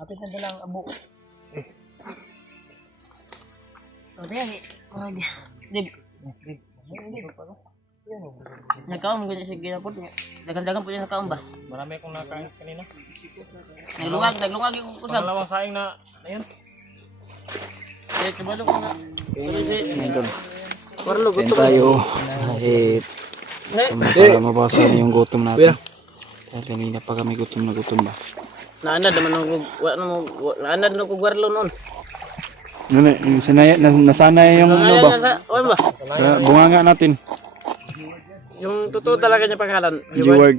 Atin na dalang abo. Nagkaon mo ganyan sige na po. Dagan-dagan po yan nagkaon ba? Marami akong nakain kanina. Naglungag yung kusap. Pangalawang saing na ayun. Eh, kabalo ko nga. Nandun. Warlo, Kain gusto tayo. Kahit para mabasa na yung gutom natin. Dahil kanina pa kami gutom na gutom ba. naanad naman naanad no ko warlo noon. Ano yung nasanay yung ano ba? Ano ba? Sa bunganga natin. Yung totoo talaga niya pangalan. G-word.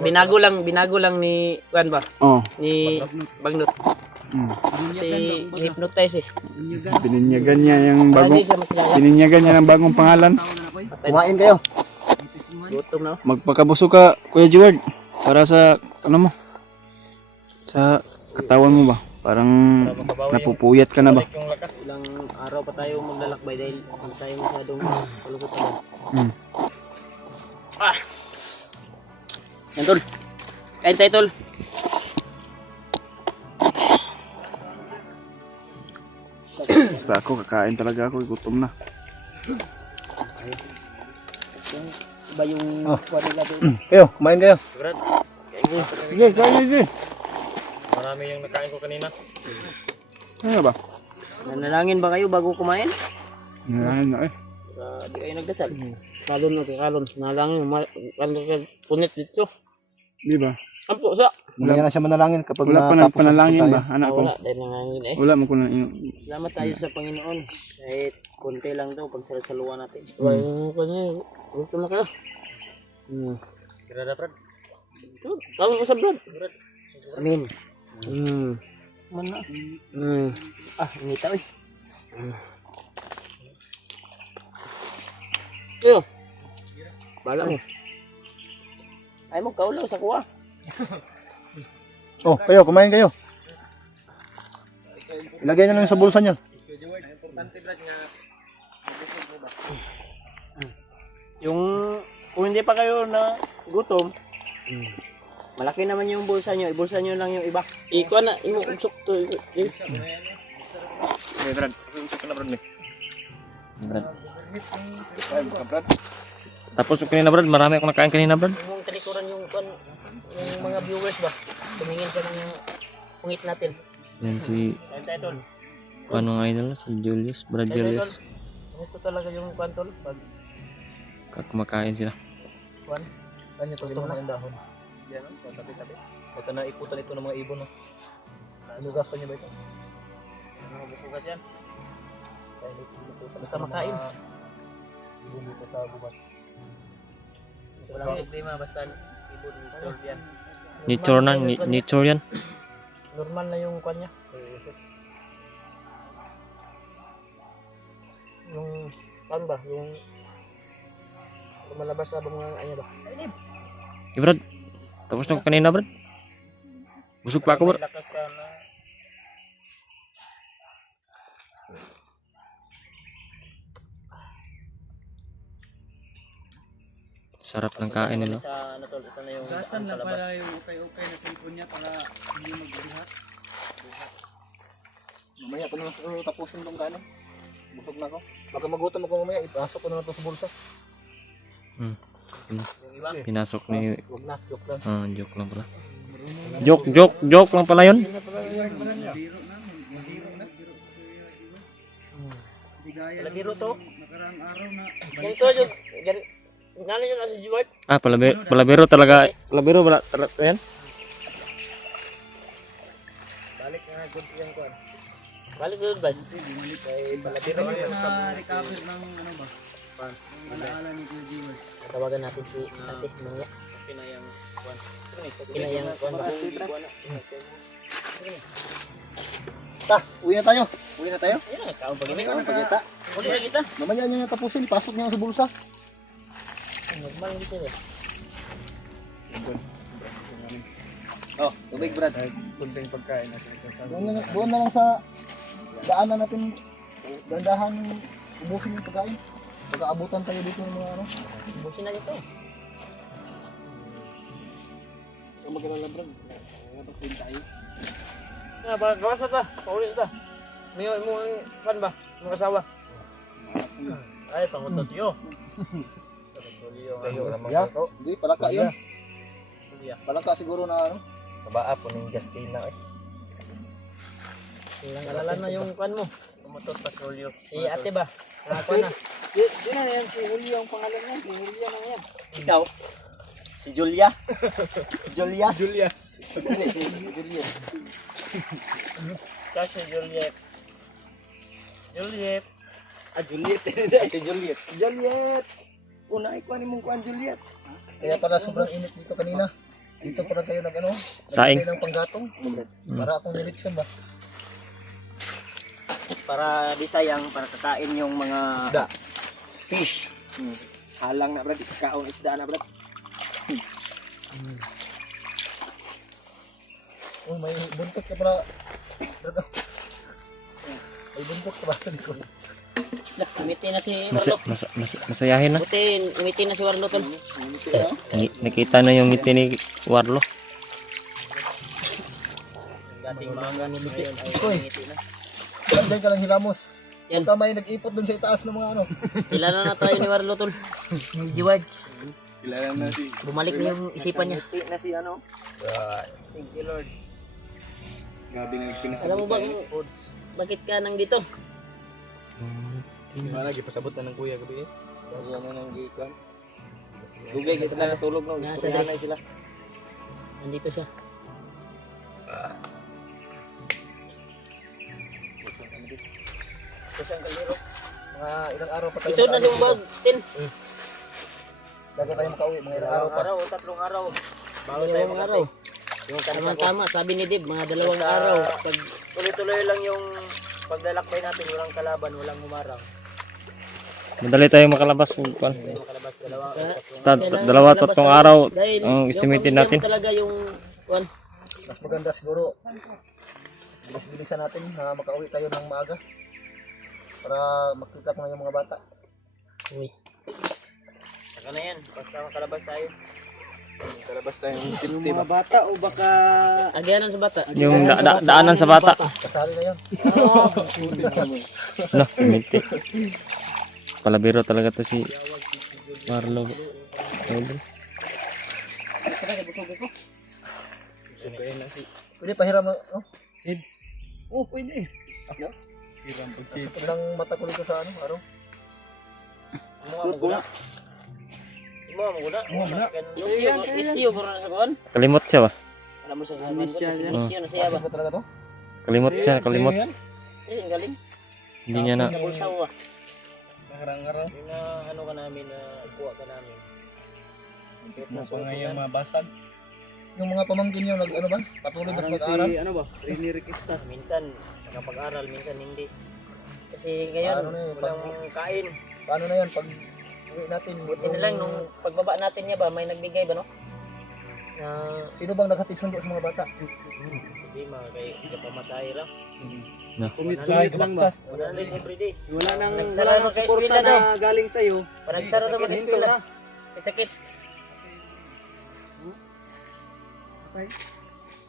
Binago lang ni Juan ba? Oh. Ni Bangnut. Kasi hypnotize eh. Bininyagan niya yung bagong Lagi siya makilala. bininyagan niya ng bagong pangalan. Kumain kayo. Gutom na. Magpakabusog ka, Kuya G-word. Para sa ano mo? Sa katawan mo ba? Parang napupuyat ka na ba? Yung lakas. Ilang araw pa tayo maglalakbay dahil hindi tayo masyadong palukot pa. Yan tol. Kain tayo tol. Basta ako, kakain talaga ako. Gutom na. Iba yung kuwan nila doon. Kayo, kumain kayo. Sige, kain sige. Marami yung nakain ko kanina. Ano ba? Nanalangin ba kayo bago kumain? Ngayon na eh. Di kayo nagdasal. Kalon na si Kalon. Nalangin. Punit dito. Di ba? Ampo sa. Mamaya na siya manalangin kapag Wala pa natapos panalangin tayo. ba? Anak ko. Wala dahil nangangin eh. Wala mo ko na Salamat tayo sa Panginoon. Kahit konti lang daw pagsasaluan natin. Yung kanya, gusto na kayo. Grada Brad. Tawag ko sa blood. Amin. Mana? Ngita eh. Yo. Bala mo. Ay mo kaulaw sa kuha. Oh, kayo, kumain kayo. Ilagay niyo lang sa bulsa niyo. Yung kung hindi pa kayo na gutom, malaki naman yung bulsa nyo. Ibulsa nyo lang yung iba. Ikuha na, imusok to. Hey Brad. Usok ka na Brad. Brad. Tapos yung kanina Brad, marami akong nakain kanina Brad. Yung talikuran yung mga viewers ba? Tumingin ka ng pungit natin. Yan si Kain tayo tol. ano nga idol si Julius, Brad Julius. Ito talaga yung kwantol. Pag Kumakain sila. kwan. Ano to na ang dahon? Yan o, tabi-tabi. Baka naikutan ito ng mga ibon no. Nalugas pa niya ba ito? Mga busugas yan. Basta makain. Ibon dito sa gubat. Walang problema basta ibon nature yan. Nature na, nature yan. Normal na yung kwan niya. Yung kwan ba? Yung lumalabas sa mga anya ba? Hey Brad. Tapos na ko kanina Brad. Busog pa ako Brad. Lakas ka na. Sarap ng kain nila. Sa ano tol, ito na yung Gasan sa lang labas. pala yung okay-okay na cellphone niya para hindi magbihat. Mamaya ko na tapusin tong kanin. Busog na ako. Baka magutom ako mamaya, ipasok ko na ito sa bulsa. Pinasok ni Huwag na, joke lang. joke lang pala. Joke lang pala yun. Palabiro to. Nakarang araw na Ganito yun. Nano yun nasa G-Word? Palabiro talaga. Palabiro pala. Ayan. Balik na good yan ko. Balik doon ba? Kay palabiro na recover ng ano ba? Alaala ni Kuya Jewel. tawagan natin si Ate Mangya. Pinayang kwan. Pinayang kwan ba? Ta, uwi na tayo. Uwi na tayo. Ayun na, kaon pa kami. Ano pagkita? Uli na kita. Mamaya niyo na tapusin, ipasok niyo sa bulsa. Normal hindi sila. Oh, tubig Brad. Kunting pagkain natin. Doon na lang sa daanan natin. Dandahan ubusin yung pagkain. Pagkaabutan tayo dito ng mga ano. Busin na dito. Kung magkalala Brad, labas din tayo. Na ba gawas ta. Pauli ta. Miyo mo kan ba? Mo kasawa. Ay, pangutot yo. Kayo naman Yeah. ito. Hindi, palaka yun. Yeah. Palaka siguro na ano. Sabaa po ng Justina eh. Ilang alalan na yung kan mo. Pumutot patrolyo. Si ate ba? Ako na. Di na yan, si Julio ang pangalan niya. Si Julio na yan. Ikaw? Si Julia? Julias? Julius. Hindi, si Juliet. Kasi Juliet. Juliet. Juliet. Si Juliet. Juliet! Una, ikuha mong kuhan, Juliet. Kaya pala sobrang init dito kanina. Dito pala kayo nag ano? Saing. Nagbigay ng panggatong. Para akong nilitsyon ba? Para di sayang, para kakain yung mga Isda. fish. Halang na, Brad. Kaon isda na, Brad. Oh, may buntot ka pala. Brad, oh. May buntot ka ba? Umiti na si Masayahin na. Buti, umiti na si Warlo tol. Nakita na yung ngiti ni Warlo. dating mga ngayon ay Uy. ngiti na. Diyan ka lang hilamos. Yan. Huwag ka may nag-ipot dun sa itaas ng mga ano. Kilala na tayo ni Warlo tol. Ni Jiwad. Kilala na si Bumalik na yung isipan niya. Ngiti na si ano. Thank you Lord. Gabi na pinasagot. Alam mo ba kung bakit ka nang dito? Wala lagi pasabot na ng kuya gabi eh. Yan na nang gikan. Dugay kayo sila natulog no. Nasa Istoryahan na sila. Nandito siya. Isang kaliro. Mga ilang araw pa tayo. Isod na siyang bag. Tin. Bago tayo makauwi. Mga ilang araw pa. Araw, tatlong araw. Bago tayo Dalawang makatay. araw. Yung Tama, sabi ni Dib, mga 2 araw. Pag tuloy-tuloy lang yung paglalakbay natin, walang kalaban, walang humarang. Madali tayo makalabas. Kwan. Tayo makalabas Dalawa, tatlong araw dahil ang yung estimated pamilya mo natin. talaga yung kwan. Mas maganda siguro. Bilis-bilisan natin na makauwi tayo ng maaga. Para makita ko yung mga bata. Uy. Saka na yan, basta makalabas tayo. Kalabas tayo ng Yung safety ba? mga bata o baka Agyanan sa bata. Yung daanan sa bata. kasali na yan. No, minti. Palabiro talaga to si Warlo. Ayun. Pwede pahiram na. Oh, Seeds. oh pwede. Hiram pag seeds. Sakit ng mata ko dito sa ano, araw. Suot mo na. Mo muna. Mo muna. Isyo ko na sa kwan. Kalimot siya ba? Alam mo sa kwan. Isyo siya. Isyo na siya ba? Kasi ba talaga to? Kalimot siya, kalimot. Eh, ang galing. Hindi niya na. Sa bulsa wa. Nakarang-araw. Yung na ano ka namin, na kuha ka namin. Suot na Mga suot mo pangayang yan. mga basag. Yung mga pamangkin yung nag ano ba? Patuloy ba sa mag-aaral? ano ba? Rini Riquistas. Minsan, nakapag-aral, minsan hindi. Kasi ngayon, Ano na yun? Walang kain. Paano na yan pag uwi natin? buti na lang nung pagbaba natin niya ba, may nagbigay ba no? Na Sino bang naghatid sundo sa mga bata? Hindi mga kay kapamasahe lang. Kumit lang ba? 100 everyday. Wala nang Nagsara na sa eskwela daw. galing sa'yo. Panagsara naman ng eskwela. Sakit.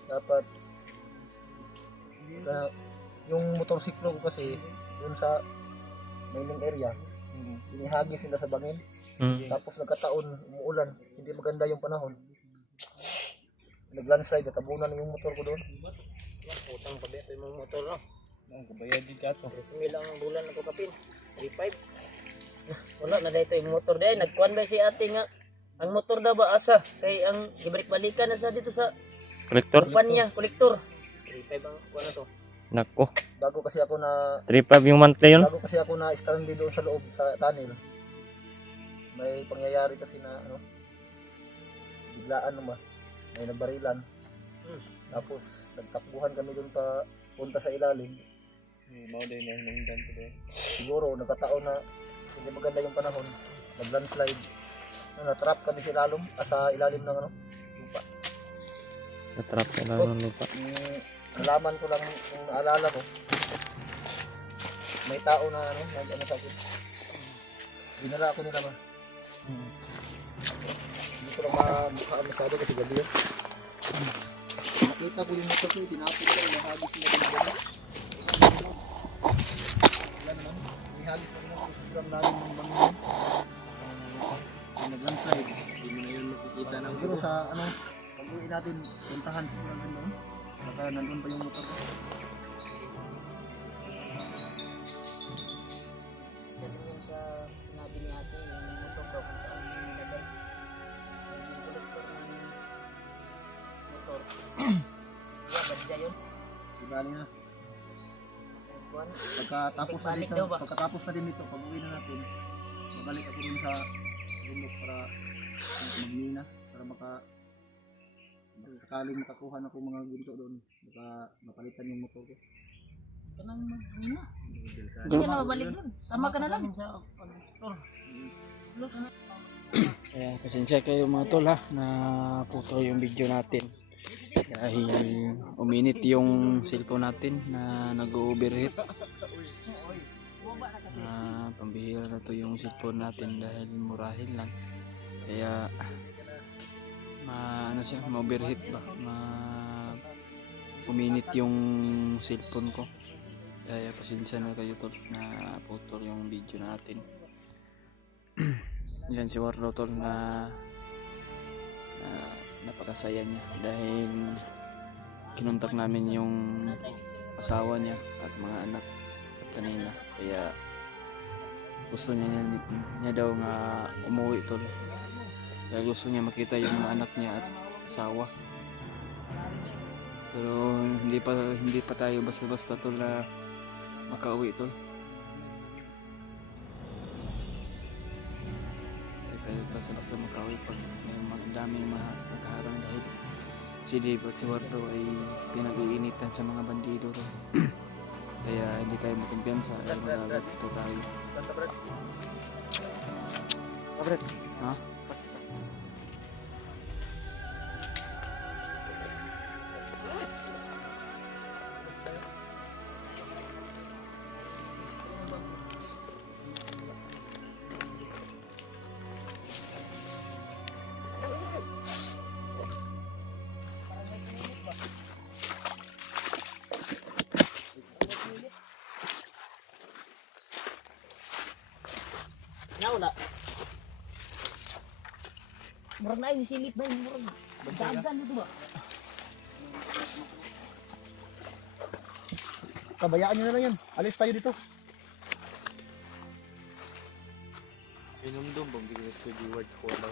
Dapat yung motorsiklo ko kasi yun sa mining area hinihagis sila sa bangin tapos nagkataon umuulan hindi maganda yung panahon nag-landslide natabunan yung motor ko doon Utang pa beto yung motor no. Ang kabayad din ka to. 3,000 lang ang bulan ako kapin. 3,500. Wala na dito yung motor dahil nagkuhan ba si ate nga ang motor daw ba asa kay ang gibalik-balikan na sa dito sa Kolektor? kumpanya, kolektor. 3,500 ang kuha na to. Nako. bago kasi ako na 3.5 yung monthly yun. bago kasi ako na stranded doon sa loob sa tunnel may pangyayari kasi na ano biglaan naman may nagbarilan tapos nagtakbuhan kami doon pa punta sa ilalim Mau din yung nungdan to din. siguro nagkataon na hindi maganda yung panahon nag-landslide na-trap kami sa ilalim ng ano lupa. Natrap na lang ng lupa. Nalaman ko lang kung naalala ko may tao na ano nag-ano sa akin dinala ako nila hindi ko lang masyado kasi gabi yun Nakita ko yung motor ko, tinapos ko, lahagis sila din dito. Wala naman, may hagis na naman, sobrang lalim ng bangin. Nag-landslide. Hindi mo na yun makikita ng Siguro sa ano, pag-uwi natin, puntahan siguro natin doon. Baka nandun pa yung motor ko. Isa din yung sa sinabi ni ate, yung motor daw kung saan yung nilagay. Yung kolektor ng motor. Iya, badya yun. Di bali na. Kuwan. Pagkatapos na Balik dito, daw ba? pagkatapos na din dito, pag-uwi na natin, babalik ako dun sa bundok para magmina, para sakaling makakuha na ako mga ginto doon, baka mapalitan yung motor ko. Kanang magmina. Hindi Ganun. ka na mabalik dun. Sama ka na lang. Sa pag-explore. Kaya pasensya kayo mga tol ha, na puto yung video natin. Dahil uminit yung cellphone natin na nag-overheat. Pambihira na to yung cellphone natin dahil murahin lang. Kaya ano siya, ma-overheat ba? Uminit yung cellphone ko. Kaya pasensya na kayo tol na putol yung video natin. Yan si Wardo tol na napakasaya niya dahil kinontak namin yung asawa niya at mga anak kanina, kaya gusto niya daw nga umuwi tol dahil gusto niya makita yung mga anak niya at asawa. Pero hindi pa tayo basta-basta tol na makauwi tol. Basta-basta makauwi pag may mga daming mga nakaharang dahil si Dave at si Wardo ay pinag-iinitan sa mga bandido tol. Kaya hindi tayo makumpiyansa ay magagat tayo. Ha? Nawala. Murag na yung silip ba yung murag. Dagan ito ba? Kabayaan nyo na lang yan, alis tayo dito. Inumdum bang bigyan ko yung words ko ba?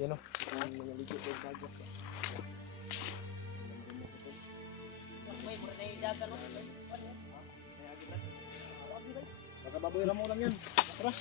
Yan o, ang mga ligit yung bagas. May murag na yung dagan. Baka baboy mo lang yan. Tara.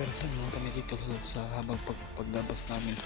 nag-arasan mga kami dito sa habang paglabas namin.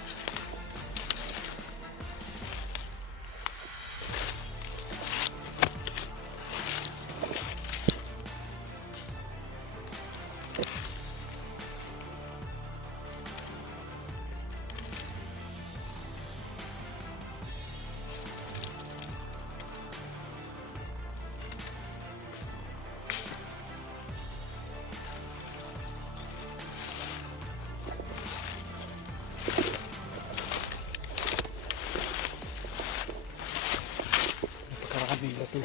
Napakaraming bato.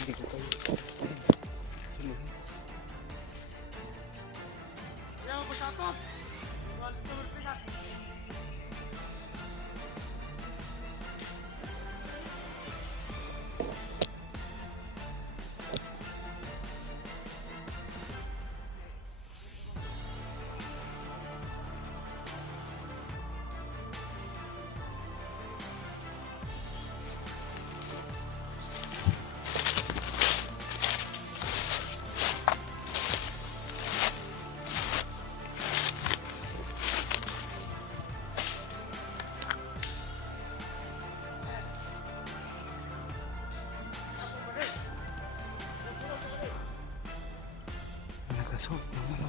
Hindi ko kayo suluhin. Nakasuot ng ano.